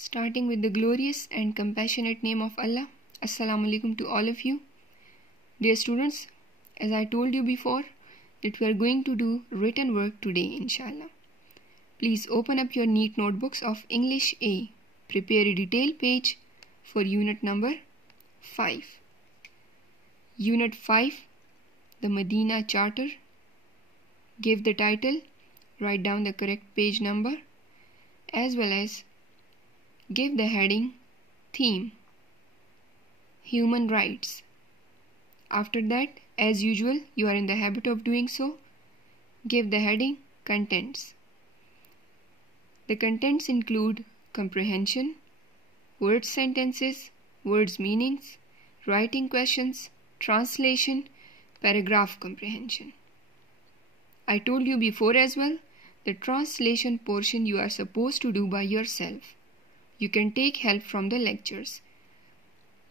Starting with the glorious and compassionate name of Allah. Assalamu alaikum to all of you. Dear students, as I told you before, that we are going to do written work today, inshallah. Please open up your neat notebooks of English A. Prepare a detailed page for unit number 5. Unit 5, the Medina Charter. Give the title, write down the correct page number, as well as give the heading, theme, human rights. After that, as usual, you are in the habit of doing so, give the heading, contents. The contents include comprehension, word sentences, words meanings, writing questions, translation, paragraph comprehension. I told you before as well, the translation portion you are supposed to do by yourself. You can take help from the lectures.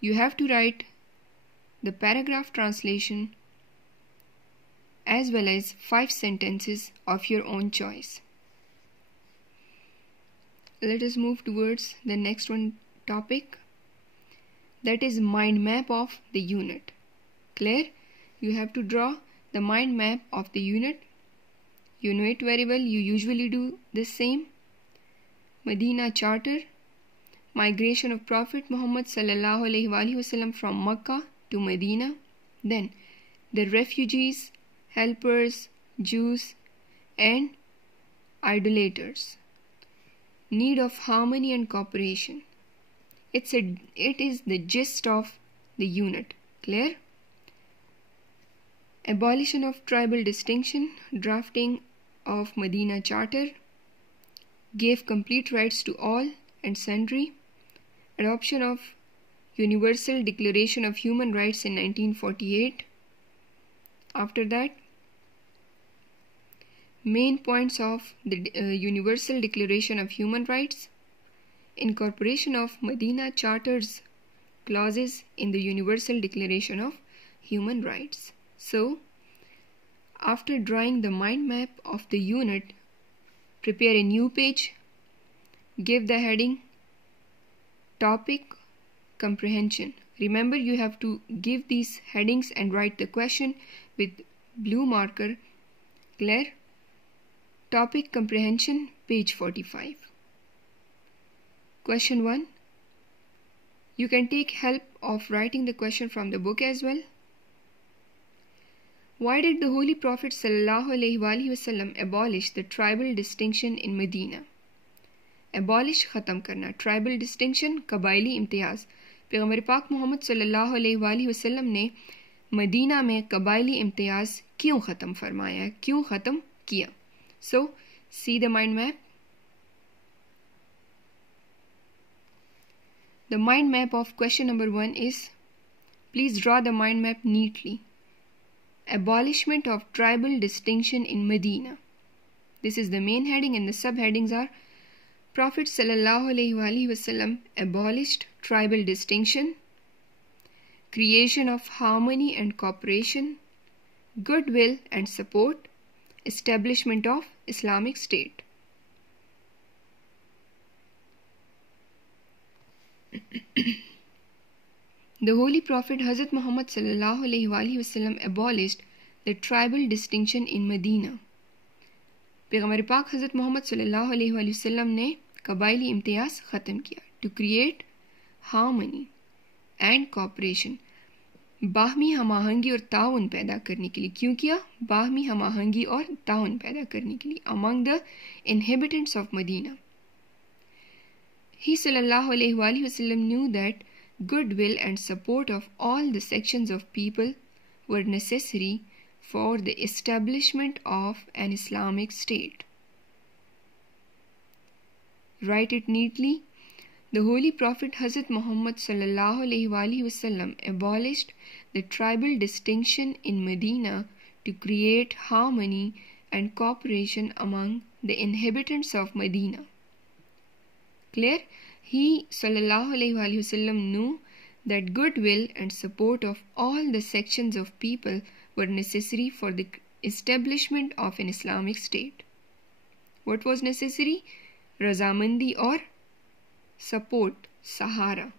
You have to write the paragraph translation as well as 5 sentences of your own choice. Let us move towards the next topic, that is mind map of the unit. Clear? You have to draw the mind map of the unit. You know it very well. You usually do the same. Medina Charter, migration of Prophet Muhammad sallallahu alaihi wasallam from Mecca to Medina. Then the refugees, helpers, Jews, and idolaters. Need of harmony and cooperation. It is the gist of the unit. Clear? Abolition of tribal distinction, drafting of Medina Charter, gave complete rights to all and sundry, adoption of Universal Declaration of Human Rights in 1948. After that, main points of the Universal Declaration of Human Rights, incorporation of Medina Charter's clauses in the Universal Declaration of Human Rights. So, after drawing the mind map of the unit, prepare a new page, give the heading, topic, comprehension. Remember, you have to give these headings and write the question with blue marker. Clear? Topic, comprehension, page 45. Question 1. You can take help of writing the question from the book as well. Why did the Holy Prophet sallallahu alaihi wasallam abolish the tribal distinction in Medina? Abolish ख़त्म करना, tribal distinction, कबायली इम्तियाज़. पैगम्बर पाक मोहम्मद सल्लल्लाहु अलैहि वसल्लम ने Medina में कबायली इम्तियाज़ क्यों ख़त्म फरमाया, क्यों ख़त्म किया? So, see the mind map. The mind map of question number 1 is, please draw the mind map neatly. Abolishment of tribal distinction in Medina. This is the main heading, and the subheadings are Prophet sallallahu alaihi wasallam abolished tribal distinction, creation of harmony and cooperation, goodwill and support, establishment of Islamic State. The Holy Prophet Hazrat Muhammad sallallahu alaihi wasallam abolished the tribal distinction in Medina. पैगम्बर पाक हज़रत मोहम्मद सल्लल्लाहु अलैहि वसल्लम ने कबायली इम्तियाज़ ख़त्म किया, to create harmony and cooperation, बाहमी हमाहंगी और ताउन पैदा करने के लिए. क्यों किया? बाहमी हमाहंगी और ताउन पैदा करने के लिए among the inhabitants of Medina. He sallallahu alaihi wasallam knew that goodwill and support of all the sections of people were necessary for the establishment of an Islamic state. Write it neatly. The Holy Prophet Hazrat Muhammad sallallahu alaihi wasallam abolished the tribal distinction in Medina to create harmony and cooperation among the inhabitants of Medina. Clear? He sallallahu alaihi wasallam knew that goodwill and support of all the sections of people were necessary for the establishment of an Islamic state. What was necessary? Razamandi or support, Sahara.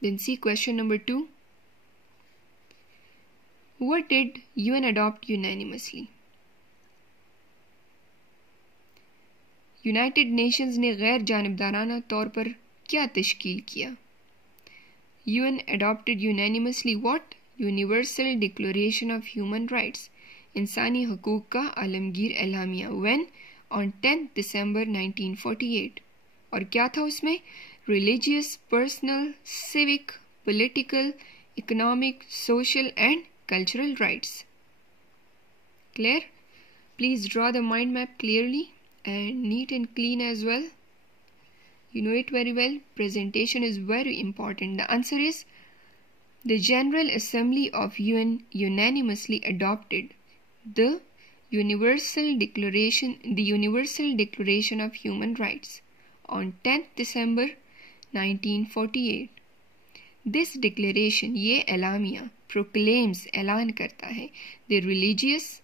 Then see question number 2. What did UN adopt unanimously? United Nations ने गैर जानिबदाराना तौर पर क्या तश्कील किया? UN adopted unanimously what? Universal Declaration of Human Rights, इंसानी हकूक़ का Alamgir एलामिया, when? On 10th December 1948. और क्या था उसमें? Religious, personal, civic, political, economic, social and cultural rights. Clear? Please draw the mind map clearly and neat and clean as well. You know it very well. Presentation is very important. The answer is the General Assembly of UN unanimously adopted the Universal Declaration of Human Rights on 10th December 1948. This declaration, ये एलामिया, proclaims, ऐलान करता है, the religious,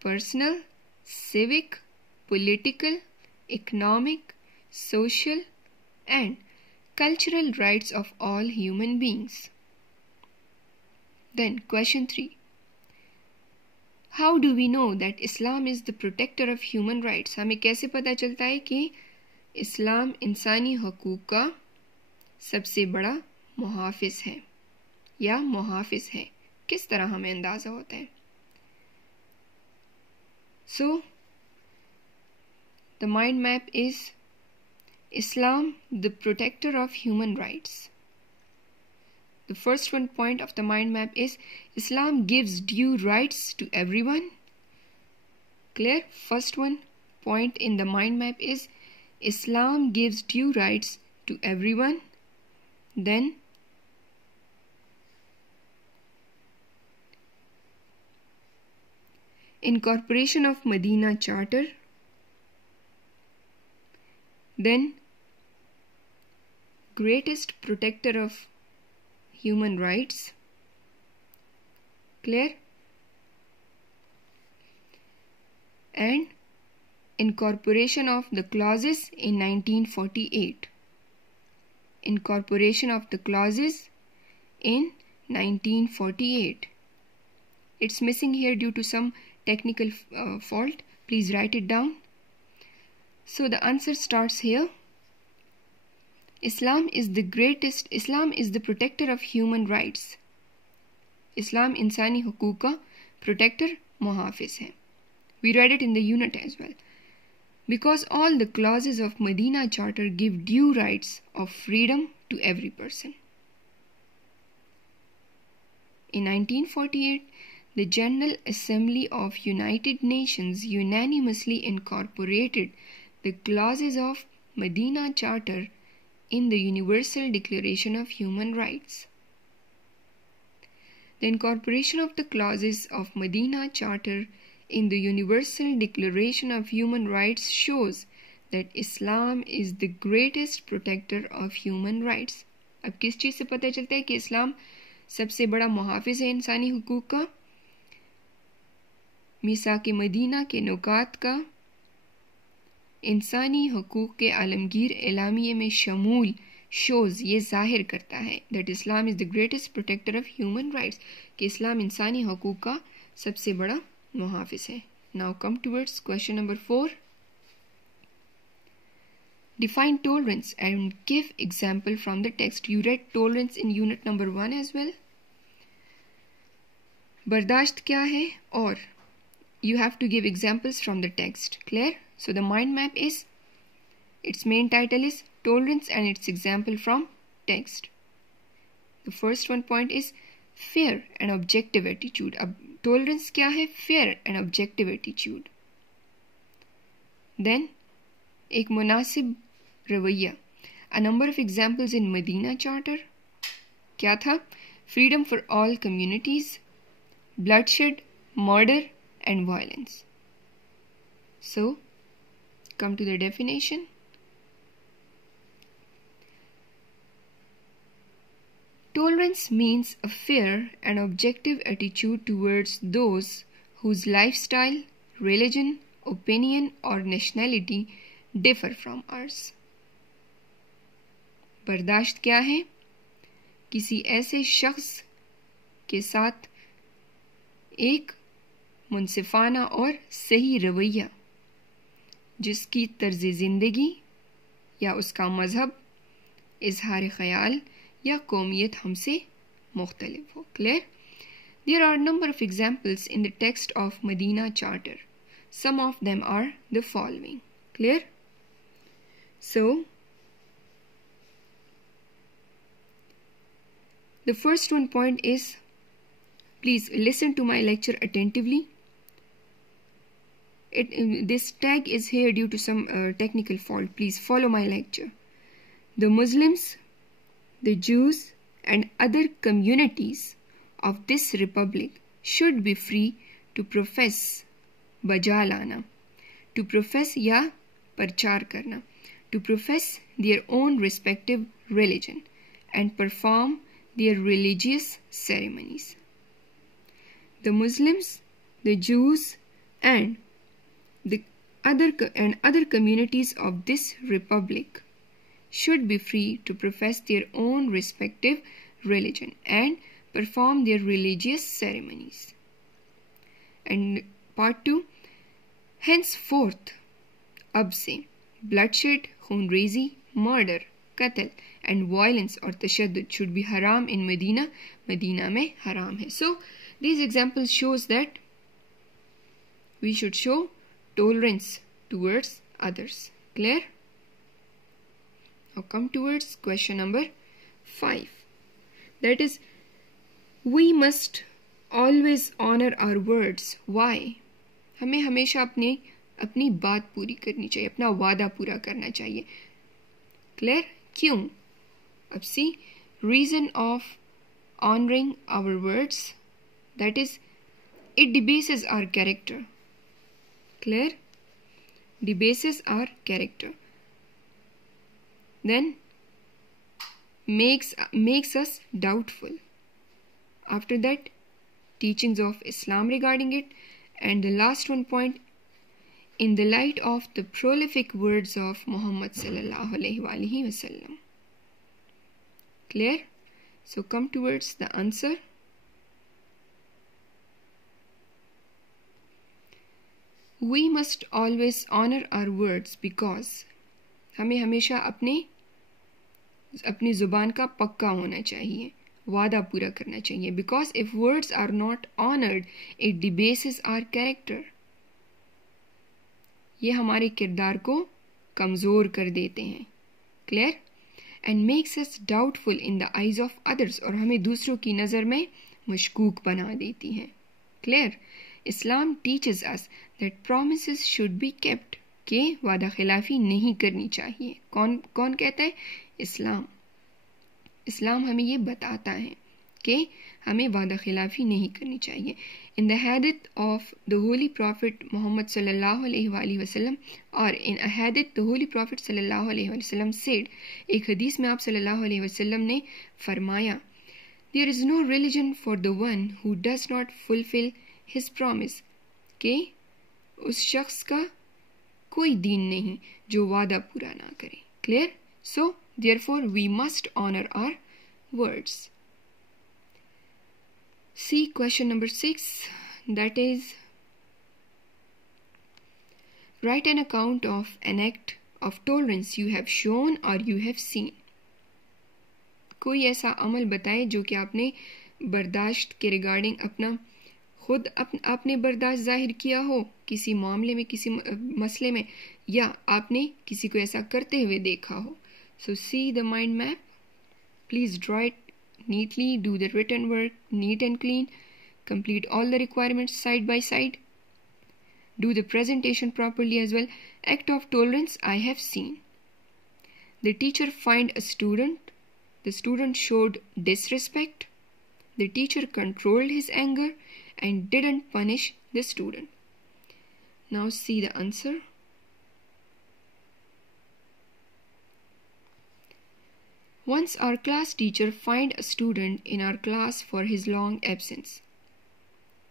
personal, civic, political, economic, social and cultural rights of all human beings. Then question 3. How do we know that Islam is the protector of human rights? हमें कैसे पता चलता है कि इस्लाम इंसानी हकूक़ का सबसे बड़ा मुहाफ़िज़ है या मुहाफ़िज़ है? किस तरह हमें अंदाज़ा होता है? So, the mind map is Islam, the protector of human rights. The first one point of the mind map is Islam gives due rights to everyone. Clear? First one point in the mind map is Islam gives due rights to everyone. Then incorporation of Medina Charter. Then greatest protector of human rights. Clear? And incorporation of the clauses in 1948. Incorporation of the clauses in 1948. It's missing here due to some technical fault. Please write it down. So the answer starts here. Islam is the protector of human rights. Islam insani hukuk ka protector muhafiz hai. We read it in the unit as well. Because all the clauses of Medina Charter give due rights of freedom to every person. In 1948, the General Assembly of United Nations unanimously incorporated the clauses of Medina Charter in the Universal Declaration of Human Rights. The incorporation of the clauses of Medina Charter in the Universal Declaration of Human Rights shows that Islam is the greatest protector of human rights. अब किस चीज़ से पता चलता है कि इस्लाम सबसे बड़ा मुहाफिज है इंसानी हुकूक का? मीसाक मदीना के नुकात का इंसानी हकूक़ के आलमगीर एलामिये में शमूल शोज़ ये ज़ाहिर करता है that Islam is the greatest protector of human rights, कि इस्लाम इंसानी हकूक़ का सबसे बड़ा मुहाफिज है. Now come towards question number 4. Define tolerance and give example from the text. You read tolerance in unit number 1 as well. बर्दाश्त क्या है? और you have to give examples from the text. Clear? So the mind map is, its main title is tolerance and its example from text. The first one point is fair and objective attitude. अब tolerance क्या है? Fair and objective attitude. Then एक मुनासिब रवैया. A number of examples in Medina Charter. क्या था? Freedom for all communities, bloodshed, murder and violence. So come to the definition. Tolerance means a fair and objective attitude towards those whose lifestyle, religion, opinion or nationality differ from ours. बर्दाश्त क्या है? किसी ऐसे शख्स के साथ एक मुनसिफाना और सही रवैया जिसकी तर्ज ज़िंदगी या उसका मज़हब, इजहार ख़याल या कौमियत हमसे मुख्तलिफ हो. Clear? There are a number of examples in the text of Medina Charter. Some of them are the following. Clear? So, the first one point is, please listen to my lecture attentively. This tag is here due to some technical fault. Please follow my lecture. The Muslims, the Jews, and other communities of this republic should be free to profess bajalana, to profess ya parchar karna, to profess their own respective religion and perform their religious ceremonies. The Muslims, the Jews, and the other communities of this republic should be free to profess their own respective religion and perform their religious ceremonies. And part 2, henceforth, अब से, bloodshed, खूनरेज़ी, murder, qatl and violence और तशद्दुद should be haram in Medina. Medina में haram है. So these examples shows that we should show tolerance towards others. Clear? Now come towards question number 5. That is, we must always honor our words. Why? हमें हमेशा अपनी बात पूरी करनी चाहिए, अपना वादा पूरा करना चाहिए. Clear? क्यों? अब see, reason of honoring our words, that is, it debases our character. Clear? Debases our character. Then makes us doubtful. After that, teachings of Islam regarding it. And the last one point, in the light of the prolific words of Muhammad sallallahu alaihi wasallam. Clear? So come towards the answer. We must always honor our words because हमें हमेशा अपनी ज़ुबान का पक्का होना चाहिए, वादा पूरा करना चाहिए. Because if words are not honored, it debases our character. ये हमारे किरदार को कमज़ोर कर देते हैं. Clear? And makes us doubtful in the eyes of others. और हमें दूसरों की नज़र में मशकूक बना देती हैं. Clear? Islam teaches us that promises should be kept. के वादा खिलाफी नहीं करनी चाहिए. कौन कहता है? इस्लाम हमें ये बताता है कि हमें वादा खिलाफी नहीं करनी चाहिए. In the hadith of the Holy Prophet Muhammad sallallahu alaihi wasallam, or in a hadith the Holy Prophet sallallahu alaihi wasallam said, एक हदीस में आप सल्लल्लाहु अलैहि वसल्लम ने फरमाया, there is no religion for the one who does not fulfill his promise. के उस शख्स का कोई दीन नहीं जो वादा पूरा ना करे. Clear? So therefore we must honor our words. See question number 6, that is, write an account of an act of tolerance you have shown or you have seen. कोई ऐसा अमल बताए जो कि आपने बर्दाश्त के रिगार्डिंग आपने बर्दाश्त जाहिर किया हो किसी मामले में, किसी मसले में, या आपने किसी को ऐसा करते हुए देखा हो. So see the mind map. Please draw it neatly, do the written work neat and clean, complete all the requirements side by side, do the presentation properly as well. Act of tolerance I have seen. The teacher fined a student. The student showed disrespect. The teacher controlled his anger and didn't punish the student. Now see the answer. Once our class teacher fined a student in our class for his long absence.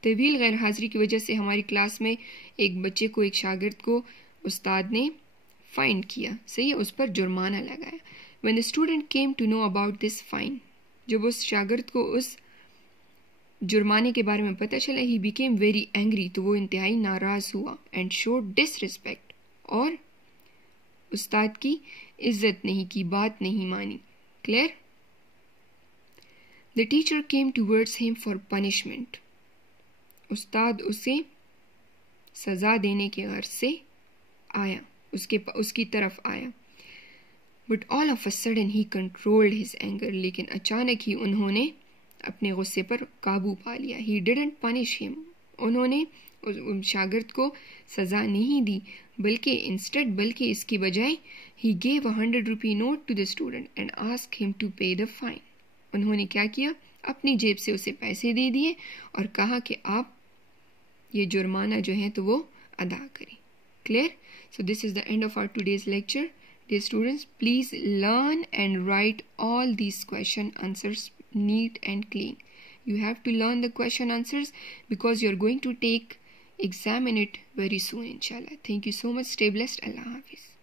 तवील गैर हाजिरी की वजह से हमारी class में एक बच्चे को, एक शागिर्द को उस्ताद ने फाइन किया. सही है, उस पर जुर्माना लगाया. When the student came to know about this fine, जब उस शागिर्द को उस जुर्माने के बारे में पता चला, he became very angry, तो वो इंतहाई नाराज़ हुआ, and showed disrespect, और उस्ताद की इज्जत नहीं की, बात नहीं मानी. Clear? The teacher came towards him for punishment. उस्ताद उसे सज़ा देने के गर्ज से आया, उसकी तरफ आया. But all of a sudden he controlled his anger. लेकिन अचानक ही उन्होंने अपने गुस्से पर काबू पा लिया. He didn't punish him. उन्होंने उस शागिर्द को सज़ा नहीं दी, बल्कि इसकी बजाय he gave a 100 rupee note to the student and asked him to pay the fine. उन्होंने क्या किया? अपनी जेब से उसे पैसे दे दिए और कहा कि आप ये जुर्माना जो है तो वो अदा करें. Clear? So this is the end of our today's lecture. Dear students, please learn and write all these question answers neat and clean. You have to learn the question answers because you're going to take exam in it very soon, inshallah. Thank you so much. Stay blessed. Allah Hafiz.